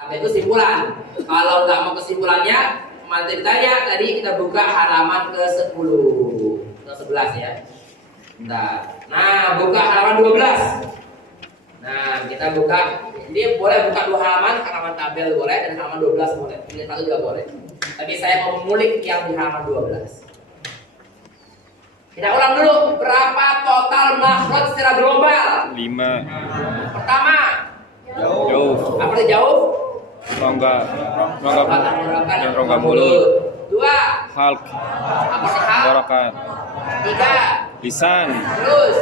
Sampai kesimpulan. Kalau nggak mau kesimpulannya, materi tanya tadi kita buka halaman ke-10, ke-11 ya. Nah, buka halaman 12. Nah, kita buka. Jadi boleh buka 2 halaman tabel boleh dan halaman 12 boleh. Pilih satu juga boleh. Tapi saya mau mengulik yang di halaman 12. Kita ulang dulu, berapa total makhraj secara global? 5. Pertama, Jauh. apa itu jauh? Rongga Yang rongga mulut. 2, Halq. apa sih hal? Barakat. 3, Lisan. terus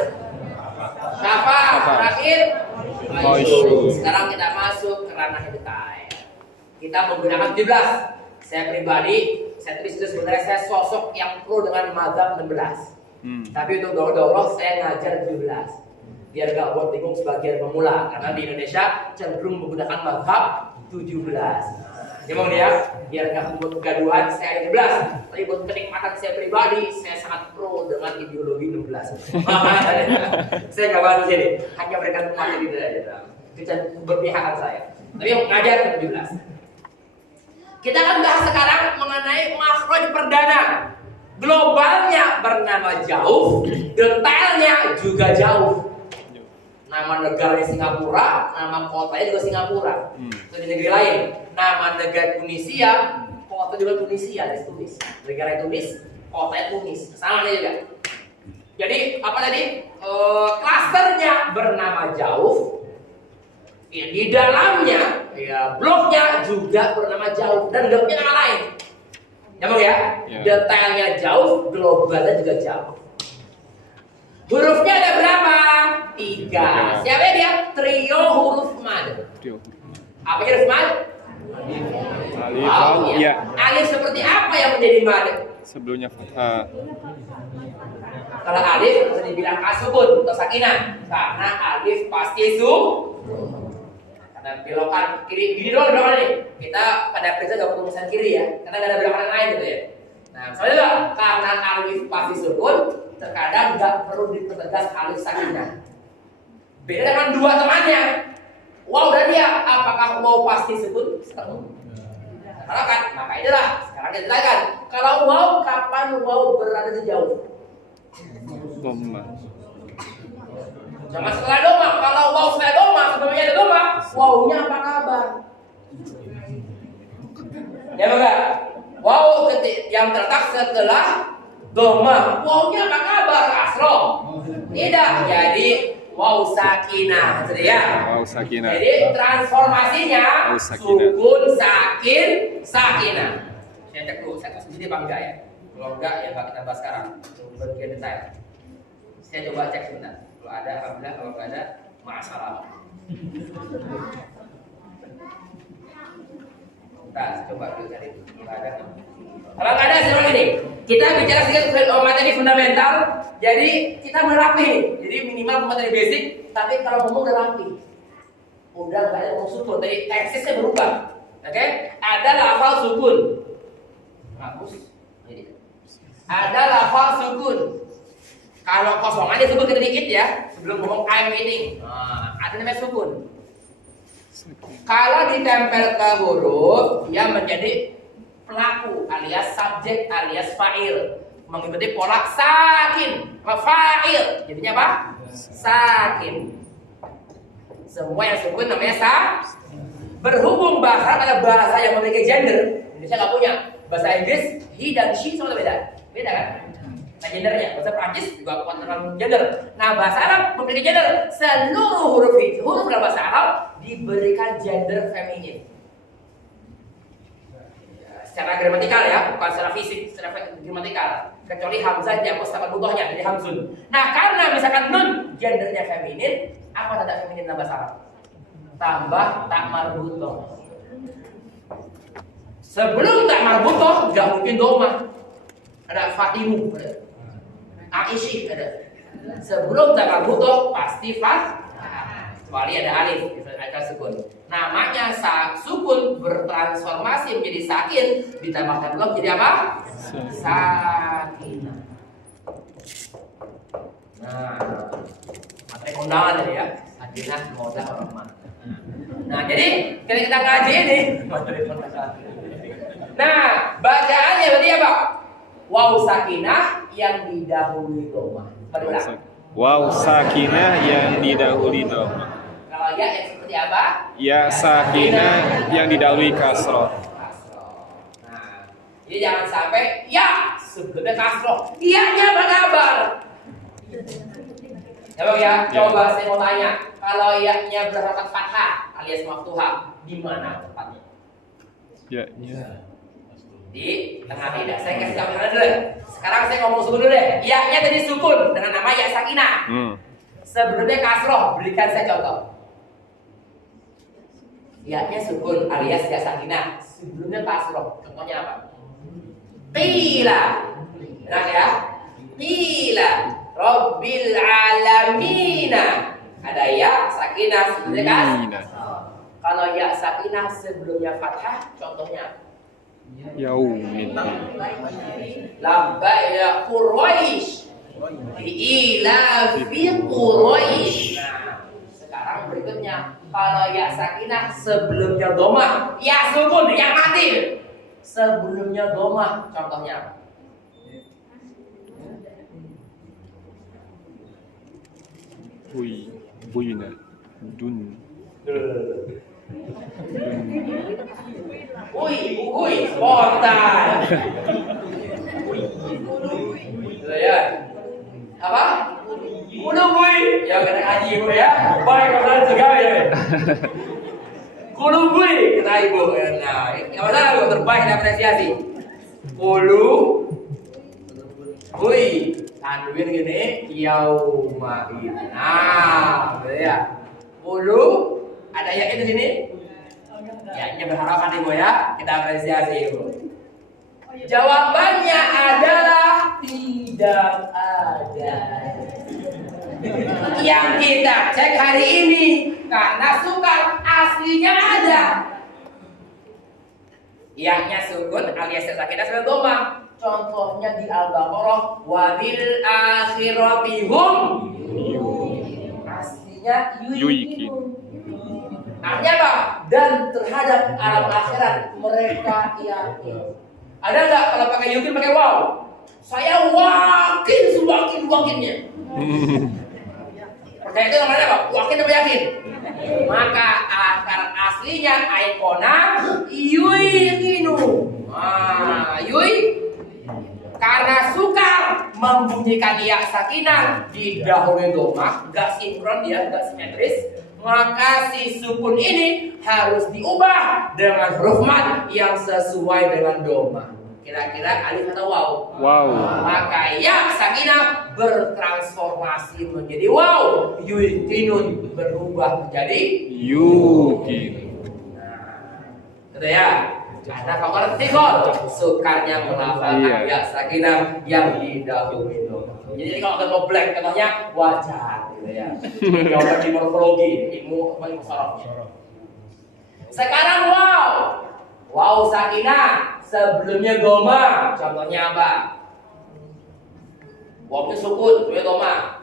Syafa. Terakhir Khusyuk. Sekarang kita masuk ke ranah detail. Kita menggunakan 17. Saya pribadi, saya tulis itu sebenarnya saya sosok yang pro dengan mazhab 16. Tapi untuk doro-doro saya ngajar 17. Biar gak buat bingung sebagian pemula. Karena di Indonesia cenderung menggunakan mazhab 17. Memang dia, biar gak membuat kegaduhan, saya 17. Tapi buat kenikmatan saya pribadi, saya sangat pro dengan ideologi 16. Saya gak bahas di sini, hanya berikan materi itu aja. Itu berpihakan saya. Tapi yang ngajar ke 17. Kita akan bahas sekarang mengenai makhraj perdana. Globalnya bernama jauh, detailnya juga jauh. Nama negaranya Singapura, nama kotanya juga Singapura. Itu di negeri lain. Nama negara Tunisia, kota juga Tunisia ditulis. Negara Tunis, kotanya Tunis. Sama juga. Jadi apa tadi? Klasternya bernama jauh. Ya, di dalamnya, ya bloknya juga bernama jauh dan bloknya nama lain. Nyambung ya? Detailnya jauh, globalnya juga jauh. Hurufnya ada berapa? 3. Siapa dia? Trio huruf mad. Apa huruf mad? Alif. Ya. Alif seperti apa yang menjadi mad? Sebelumnya fathah. Kalau alif bisa dibilang asukun atau sakinah karena alif pasti karena belokan kiri, gini doang belokan nih. Kita pada prinsip gak perlu tulisan kiri ya, karena gak ada belokan lain gitu ya. Nah, misalnya juga karena alif pasti sukun, terkadang gak perlu dipertegas alif sakinah. Beda dengan 2 temannya. Wow dan dia, apakah wow pasti sukun? Kalau kan, maka itulah sekarang kita jelaskan. Kalau wow, kapan wow berada di jauh? Dhamma. Jangan setelah doma. Kalau wow setelah doma, sebelumnya ada doma, wownya apa kabar? Ya enggak? Wow yang terletak setelah doma, wownya apa kabar? Asro. Tidak. Jadi wow sakinah, gitu ya. Wow sakinah. Jadi transformasinya sukun sakin sakinah. Saya cek dulu, saya sendiri apa enggak ya? Kalau enggak ya Pak kita bahas sekarang. Bagian detail. Saya coba cek sebentar. Kalau ada, alhamdulillah. Kalau nggak ada, masalah. Nah, coba dulu cari. Kalau nggak ada, kalau nggak ada, sekarang ini kita bicara sedikit materi fundamental. Jadi kita merapi. Jadi minimal materi basic. Tapi kalau ngomong udah rapi. Udah nggak ada ngomong sukun. Tadi teksisnya berubah. Oke? Ada lafal sukun. Bagus. Ada lafal sukun. Kalau kosongan disebut kita dikit ya, sebelum ngomong I'm eating. Ada namanya sukun. Kalau ditempel ke huruf, dia menjadi pelaku alias subjek alias fa'il, mengikuti pola sakin, fa'il. Jadinya apa? Sakin. Semua yang sukun namanya Berhubung bahasa ada bahasa yang memiliki gender, Indonesia nggak punya. Bahasa Inggris he dan she sama beda, beda kan? Nah gendernya, bahasa Prancis juga kontrol gender. Nah bahasa Arab memiliki gender. Seluruh huruf dalam bahasa Arab diberikan gender feminin. Secara gramatikal ya, bukan secara fisik, secara gramatikal. Kecuali hamzah dihapus sama butohnya, jadi hamzun. Nah karena misalkan nun gendernya feminin, apa tanda feminin dalam bahasa Arab? Tambah tak marbutoh. Sebelum tak marbutoh, nggak mungkin doma. Ada Fatimu, ada Aisyih, ada. Sebelum tak marbutoh pasti kecuali ada alif, ada sukun. Namanya sukun bertransformasi menjadi sakin, ditambahkan blok jadi apa? Sakinah. Nah, materi kondangan ya. Sakinah, modah, rahmah. Nah, jadi ketika kita ngaji ini, nah bacaannya berarti apa? Waw sakinah yang didahului doma. Waw sakinah yang didahului doma. Kalau ya yang seperti apa? Ya sakinah yang didahului kasroh. Nah, jadi jangan sampai ya sebelumnya kasroh, iyanya berkabar. Ya bang ya, coba saya mau tanya, kalau iyanya berharokat fathah alias maftuhah, di mana tepatnya? Ya. Di tengah tidak. Saya kasih gambaran dulu. Sekarang saya ngomong sukun dulu deh. Iyanya tadi sukun dengan nama ya sakinah. Sebelumnya kasroh, berikan saya contoh. Iyanya sukun alias ya sakinah. Sebelumnya kasroh. Contohnya apa? Qila. Benar ya? Qila Rabbil alamina. Ada ya sakinah sebelumnya kasroh. Kalau ya sakinah sebelumnya fathah, contohnya Yaumin. Labbaik ya Quraisy. Ila fi Quraisy. Nah, sekarang berikutnya kalau ya sakinah sebelumnya domah, ya sukun yang mati. Sebelumnya domah, contohnya Buyuna. Dun. Spontan. Ya. Apa? Kulubui. Ya kena ngaji ibu ya. Baik kebetulan juga ya. Kulubui kena ibu. Nah, yang mana ibu terbaik dan apresiasi. Kulubui. Tanwin gini yaumaid. Nah, ya. Ada ya di sini. Ya, berharapan ibu ya. Kita apresiasi ibu. Jawabannya adalah tidak ada. Yang kita cek hari ini karena sukar aslinya ada. Yang sukun alias sakinah sudah doma. Contohnya di Al-Baqarah wabil akhirati hum. Aslinya yuiqinun. Artinya apa? Dan terhadap alam akhirat mereka yakin. Ada nggak kalau pakai yakin pakai wow? Saya yakin semakin-makinnya. Percaya itu namanya apa? Yakin apa yakin? Maka akar aslinya aikona yuiqinu. Karena sukar membunyikan ya sakinah di dahulu domah, nggak sinkron dia, nggak simetris, maka si sukun ini harus diubah dengan huruf mad yang sesuai dengan domah. Kira-kira alif atau waw? Wow. Maka ya sakinah bertransformasi menjadi waw, yuqinun berubah menjadi yuqin. Gitu ya. Ada faktor tiga sukarnya melafalkan ya sakinah yang didahului domah. Jadi kalau ada no black katanya wajar gitu ya. Kalau di morfologi, ilmu sorof. Sekarang wow sakinah sebelumnya doma. Contohnya apa? Wawnya sukun, sebelumnya doma.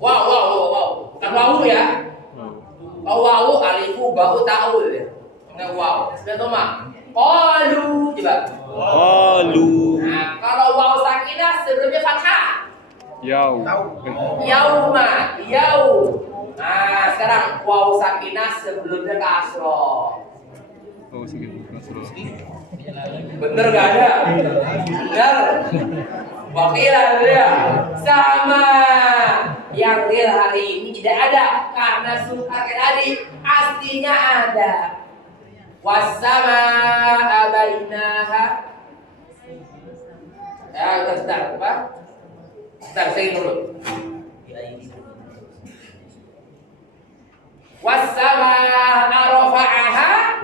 Wow. Bukan wawu ya. Kalau wawu alifu ba'u ta'ul ya. Enggak wow. Sebelumnya doma. Qalu coba. Qalu. Nah, kalau waw sakinah sebelumnya fathah. Yauma. Nah, sekarang waw sakinah sebelumnya kasroh. Bener gak ada? Bener. Wakilah ya. Sama. Yang real hari ini tidak ada karena sukar tadi aslinya ada. Wasama abainaha. Ya, sebentar, apa? Sebentar, saya dulu. Wasama arafa'aha.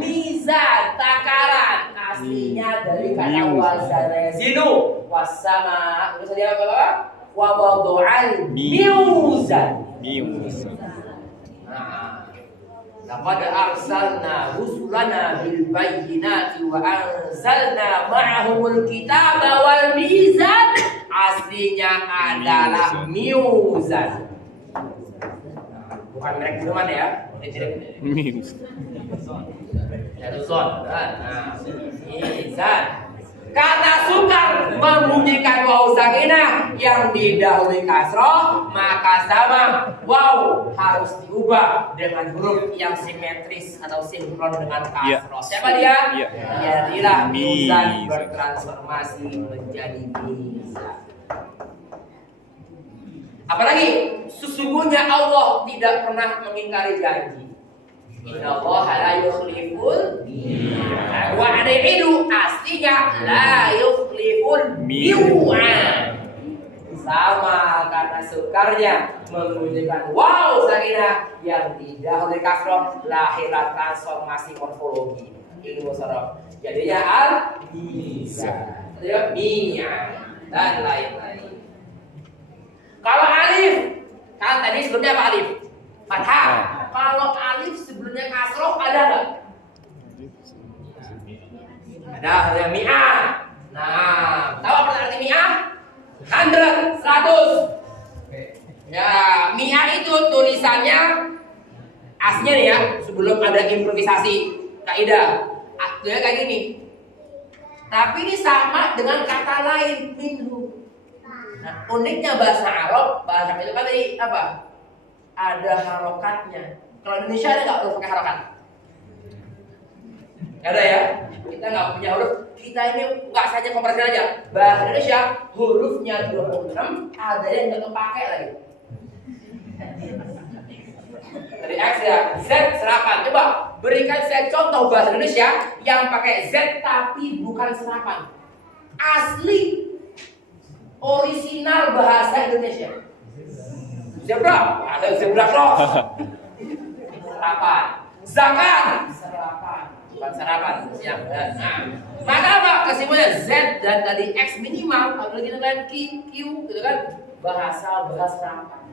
Mizan, takaran. Aslinya dari kata wazana zinu. Wasama, terus dia apa? Wa wadu'al mizan. Laqad arsalna rusulana bil bayyinati wa anzalna ma'ahumul kitaba wal mizan. Aslinya adalah mizan. bukan merek minuman ya. Ini tidak. Minus. Zon. Nah, mizan. Karena sukar membunyikan waw sakinah yang didahului kasroh, maka sama waw harus diubah dengan huruf yang simetris atau sinkron dengan kasroh. Siapa dia? Jadilah mizan bertransformasi menjadi mizan. Apalagi sesungguhnya Allah tidak pernah mengingkari janji. Inna Allah la yukhliful wa'ada itu aslinya la yukhliful mi'ad. Sama karena sukarnya membunyikan waw sakinah yang didahului kasroh, lahirlah transformasi morfologi ilmu sorof. Jadinya al-mizan, mi'ad dan lain-lain. Kalau alif, kan tadi sebelumnya apa alif? Fathah. Kalau alif sebelumnya kasroh ada nggak? Ada yang mi'ah. Nah, tahu apa arti mi'ah? 100, 100. Ya, mi'ah itu tulisannya aslinya nih ya, sebelum ada improvisasi kaidah. Artinya kayak gini. Tapi ini sama dengan kata lain, minhu. Nah, uniknya bahasa Arab itu kan tadi apa? Ada harokatnya. Kalau Indonesia ada nggak huruf pakai harokat? Nggak ada ya. Kita nggak punya huruf. Kita ini nggak saja komparasi aja. Bahasa Indonesia hurufnya 26, ada yang nggak kepake lagi. Dari X ya, Z serapan. Coba berikan saya contoh bahasa Indonesia yang pakai Z tapi bukan serapan. Asli orisinal bahasa Indonesia. Zebra, ada zebra cross. Serapan. Zakat, serapan. Bukan sarapan, siap. Nah, maka apa? Kesimpulannya Z dan tadi X minimal, apalagi dengan Q, gitu kan? Bahasa serapan.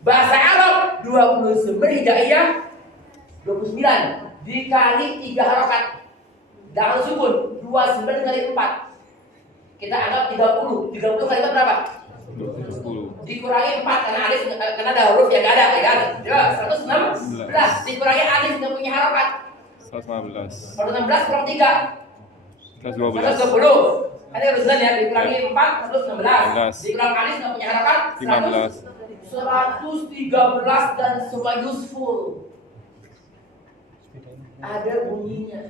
Bahasa Arab 29 hijaiyah 29 dikali 3 harokat. Dalam sukun 29 kali 4. Kita anggap 30. 30 kali 4 berapa? 20. Dikurangi 4 karena alif karena ada huruf yang enggak ada, ya kan? Coba 116 dikurangi alif yang punya harokat. 115. 116 kurang 3. 112. 120. Ada urusan ya, dikurangi 4 116. 16. Dikurangi alif yang punya harokat 15. 113 dan semua useful. Ada bunyinya.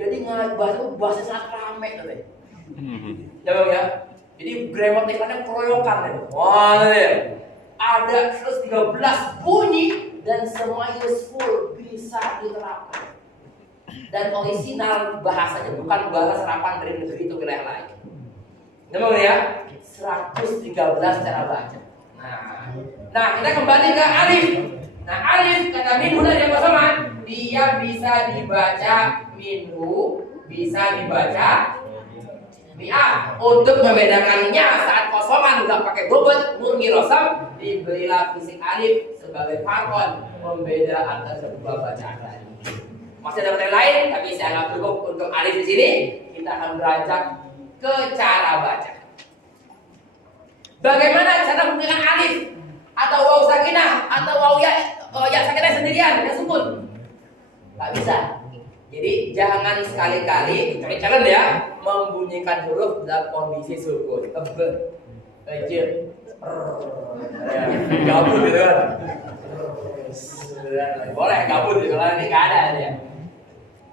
Jadi bahasa sangat rame katanya. Ya Bang ya. Jadi gramatikalnya keroyokan ya. Wah, ya. Ada 113 bunyi dan semua useful bisa diterapkan. Dan orisinal bahasanya bukan bahasa serapan dari negeri itu wilayah lain. Namanya ya 113 cara baca. Nah kita kembali ke alif. Nah alif kata minhu dari kosongan, dia bisa dibaca minhu, bisa dibaca mi'ah. Untuk membedakannya saat kosongan nggak pakai bobot murni rosam, diberilah fisik alif sebagai fakon pembeda antara kedua bacaan tadi. Masih ada materi lain, tapi saya anggap cukup untuk alif di sini. Kita akan beranjak ke cara baca. Bagaimana cara menggunakan alif atau waw sakinah atau waw ya sakinah sendirian yang sukun? Gak bisa. Jadi jangan sekali-kali challenge ya membunyikan huruf dalam kondisi sukun. Gabut gitu kan? Boleh gabut gitu kan? Ini nggak ada ya.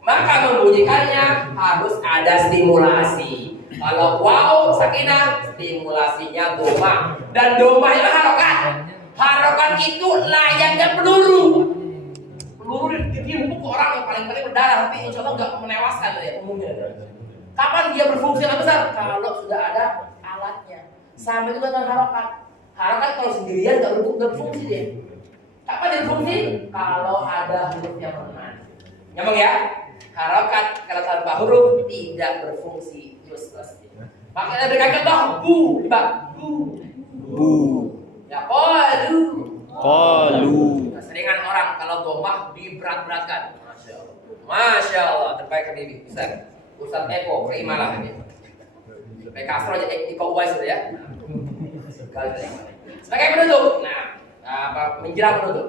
Maka membunyikannya harus ada stimulasi. Kalau waw sakinah stimulasinya domah, dan domah itu harokat. Harokat itu layaknya peluru. Peluru ditimpuk ke orang yang paling berdarah, tapi insya Allah nggak menewaskan ya umumnya. Kapan dia berfungsi yang besar? Kalau sudah ada alatnya. Sama juga dengan harokat. Harokat kalau sendirian nggak berfungsi dia. Kapan dia berfungsi? Kalau ada huruf yang menahan. Nyambung ya? Harokat kalau tanpa huruf tidak berfungsi, useless. Makanya berikan contoh bu, coba bu. Ya qalu. Keseringan orang kalau domah diberat-beratkan. Masya Allah, terbaik ini Ustaz Eko, keimalah ini. Supaya kasro aja Eko Wise ya. Sebagai penutup. Nah, menjelang menutup.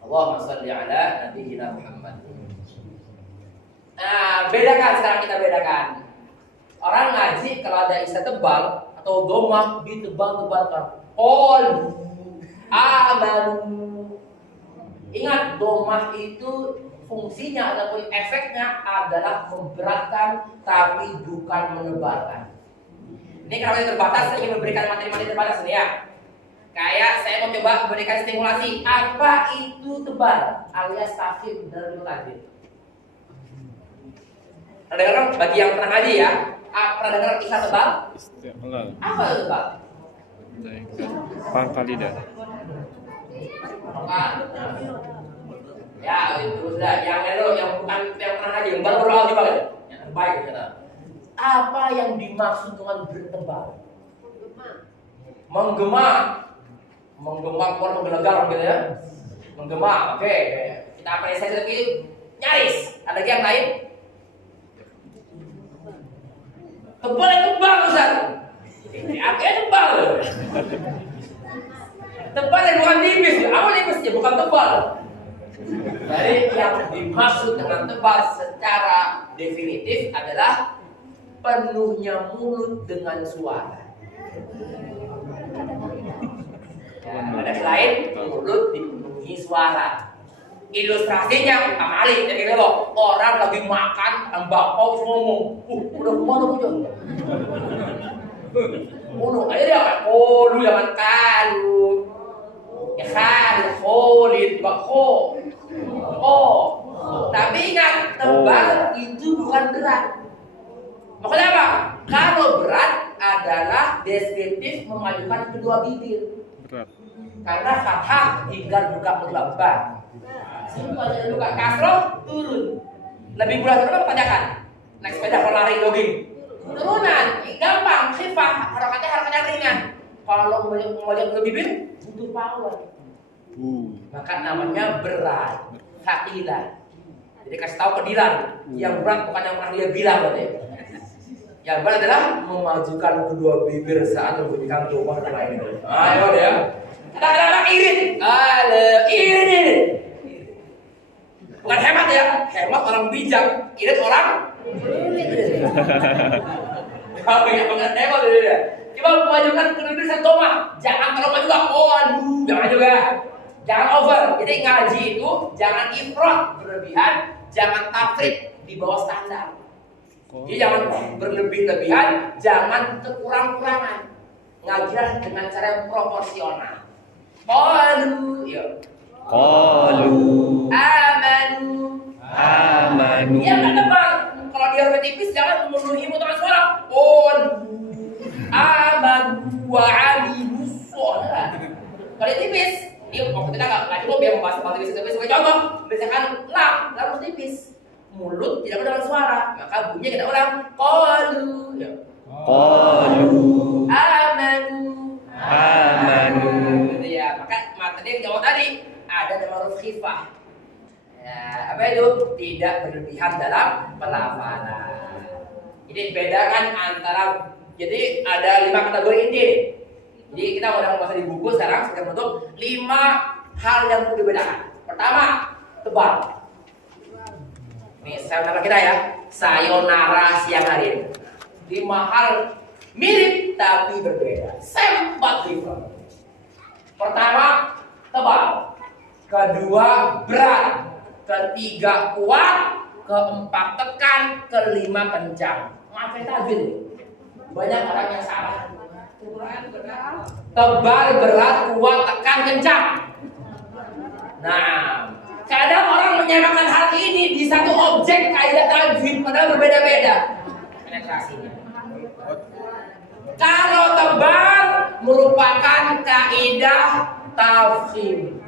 Allahumma sholli ala nabiyyina Muhammad. Bedakan sekarang, kita bedakan. Orang ngaji kalau ada isya tebal atau domah ditebal-tebalkan. Qul amanu. Ingat, domah itu fungsinya ataupun efeknya adalah memberatkan tapi bukan menebalkan. Ini kalau yang terbatas, saya ingin memberikan materi-materi terbatas nih ya. Kayak saya mau coba berikan stimulasi. Apa itu tebal? Alias tafsir dari tajwid. Pernah dengar bagi yang pernah ngaji ya? Pernah dengar kisah tebal? Apa itu tebal? Pangkalidan. Ya itu sudah. Yang itu yang bukan yang pernah ngaji, yang baru awal juga kan? Yang terbaik kata. Apa yang dimaksud dengan bertebal? Menggema, keluar menggelegar gitu ya. Menggema, oke. Kita apresiasi lagi. Nyaris. Ada lagi yang lain? Tebal itu tebal Ustaz. Artinya tebal. Tebal yang bukan tipis. Apa tipisnya? Bukan tebal. Jadi yang dimaksud dengan tebal secara definitif adalah penuhnya mulut dengan suara. Ada selain mulut dipenuhi suara. Ilustrasinya Pak Ali, jadi loh, orang lagi makan, bakpao ngomong, udah kemana punya? Ayo dia kan, lu jangan kalu, ya kan, kholit, bakho, tapi ingat, tebal itu bukan berat. Makanya apa? Kalau berat adalah deskriptif memajukan kedua bibir. Berat. Karena fathah tinggal buka mutlak ba. Simpel aja buka kasroh turun. Lebih mudah turun apa tanjakan? Naik sepeda kalau lari jogging. Turunan, gampang, khifah, harakatnya ringan. Kalau mau lihat ke bibir, butuh power. Maka namanya berat, thaqilan. Jadi kasih tahu kedilan, yang berat bukan yang pernah dia bilang berarti. Yang berat adalah memajukan kedua bibir saat membunyikan tumpah dan lain-lain. Ayo deh ya. Kata-kata irit. Irit ini. Bukan hemat ya. Hemat orang bijak. Irit orang. Kalau yang benar hemat ya. Coba memajukan kedua bibir saat tumpah. Jangan terlalu juga. Jangan juga. Jangan over. Jadi ngaji itu jangan ifrat berlebihan, jangan tafrid di bawah standar. Jadi jangan berlebih-lebihan, jangan kekurang-kurangan. Ngajilah dengan cara yang proporsional. Qalu, ya. Qalu Amanu. Ya nggak tebal. Kalau dia huruf tipis jangan memenuhi mutangan suara. Qalu amanu wa amilus sholat. Kalau tipis, ini waktu kita nggak cukup ya membahas tentang tipis. Sebagai contoh, misalkan lam harus tipis. Mulut tidak mendengar suara, maka bunyinya kita ulang. Qalu, ya. Qalu amanu. Gitu ya. Maka materi yang jawab tadi ada dalam huruf khifah. Ya, apa itu? Tidak berlebihan dalam pelafalan. Jadi bedakan antara, jadi ada 5 kategori inti. Jadi kita udah membahas di buku sekarang sudah menutup 5 hal yang perlu dibedakan. Pertama, tebal. Nih, sayonara kita ya. Sayonara siang hari ini. 5 hal mirip tapi berbeda. Sempat different. Pertama, tebal. Kedua, berat. Ketiga, kuat. Keempat, tekan. Kelima, kencang. Maafin tajwid. Banyak orang yang salah. Tebal, berat, kuat, tekan, kencang. Nah, kadang orang menyamakan hal ini di satu objek kaidah tajwid padahal berbeda-beda penetrasinya. Kalau tebal merupakan kaidah tafkhim.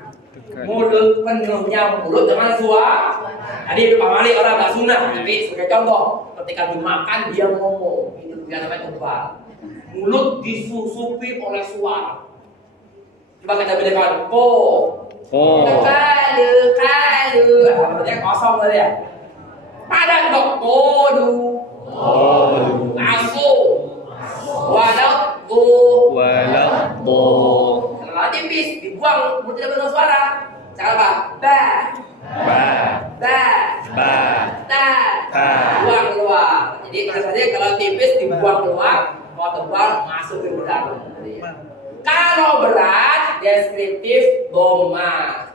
Mulut penuhnya mulut dengan suara. Tadi itu Pak Malik orang gak sunnah, tapi sebagai contoh, ketika dimakan dia ngomong, itu dia namanya tebal. Mulut disusupi oleh suara. Coba kita bedakan kalu, artinya kosong tadi ya. Padat dok, kodu, asu, walau, walau kalau tipis dibuang, mulut tidak berbentuk suara. Cara apa? Ba, Ba. ba, Ba. ta, Ta. buang keluar. Jadi kalau tipis dibuang keluar, kalau tebal masuk ke dalam. Kalau berat, deskriptif doma.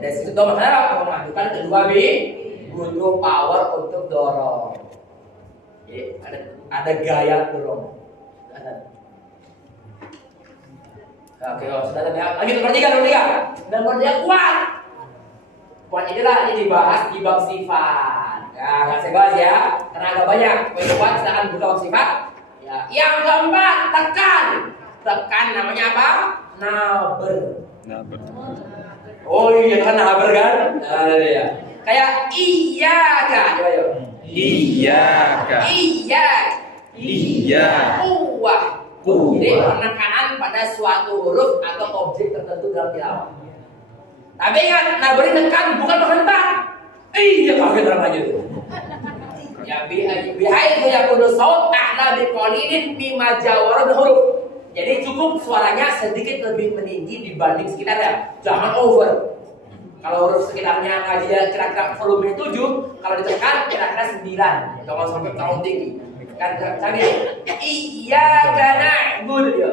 Deskriptif doma kenapa? Memadukan kedua butuh power untuk dorong. Jadi ada gaya dorong. Oke, sudah ada lagi nomor 3, nomor 3 kuat. Kuat inilah ini dibahas di bab sifat. Ya, nggak saya bahas ya, karena agak banyak. Poin kuat silakan buka bab sifat. Ya, yang keempat tekan namanya apa? Naber. Oh iya kan naber kan? Nah, ya. Kayak iyaka, coba yuk. Iyaka. Iya. Kuah. Jadi penekanan pada suatu huruf atau objek tertentu dalam tilawah. Tapi ingat, naberin tekan bukan menghentak. Iya kaget orang aja tuh. Ya bihai yakunu saut a'la biqalilin bima jawara huruf. Jadi cukup suaranya sedikit lebih meninggi dibanding sekitarnya. Jangan over. Kalau huruf sekitarnya ngajinya kira-kira volume 7, kalau ditekan kira-kira 9. Jangan sampai terlalu tinggi. Kan canggih. Iyyaka na'budu ya.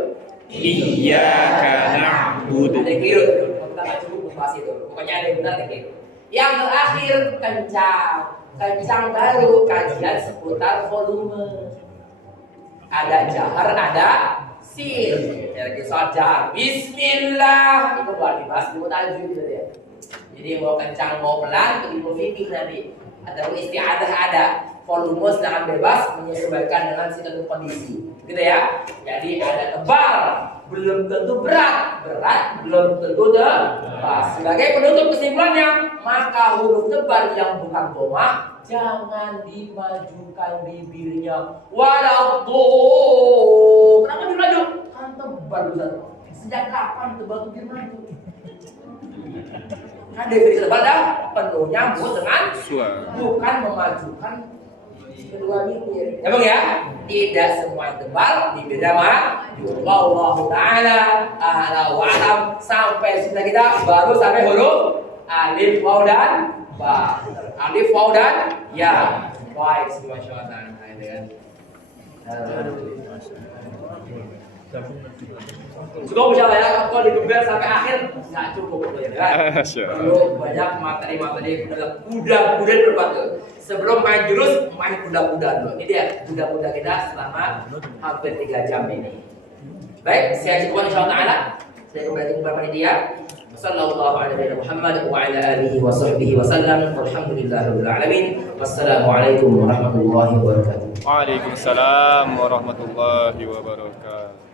Iyyaka na'budu. Ada yang keliru tuh. Kita nggak cukup membahas itu. Pokoknya ada yang benar, ada yang keliru. Yang terakhir kencang baru kajian seputar volume. Ada jahar, ada sir. Jadi soal jahar. Bismillah itu buat dibahas di tajwid gitu ya. Jadi mau kencang mau pelan itu ilmu fikih nanti. Ada isti'adah ada. Volume sedangkan bebas menyesuaikan dengan situasi kondisi, gitu ya. Jadi ada tebal, belum tentu berat belum tentu tebal. Sebagai penutup kesimpulannya, maka huruf tebal yang bukan doma jangan dimajukan bibirnya. Walau tuh, kenapa dimaju? Kan tebal Ustaz. Sejak kapan tebal itu dimaju? Kan definisi tebal dah penuhnya mulut dengan Suara. bukan memajukan kedua bibir. Ya Bang ya? Tidak semua tebal bibirnya maju. Wallahu taala a'la wa alam. Sampai sini kita baru sampai huruf alif waw dan ba. Alif waw dan ya. Baik, masyaallah taala kan. Cukup insyaallah ya, kalau digeber sampai akhir nggak cukup ya kan. Perlu banyak materi-materi kuda berpatu. Sebelum main jurus, main kuda-kuda dulu. Ini dia kuda-kuda kita selama hampir 3 jam ini. Baik, saya cukupkan insyaallah taala. Saya kembali kepada panitia. Sallallahu alaihi Muhammad wa ala alihi wa sahbihi wa sallam. Walhamdulillahirabbil alamin. Wassalamualaikum warahmatullahi wabarakatuh. Waalaikumsalam warahmatullahi wabarakatuh.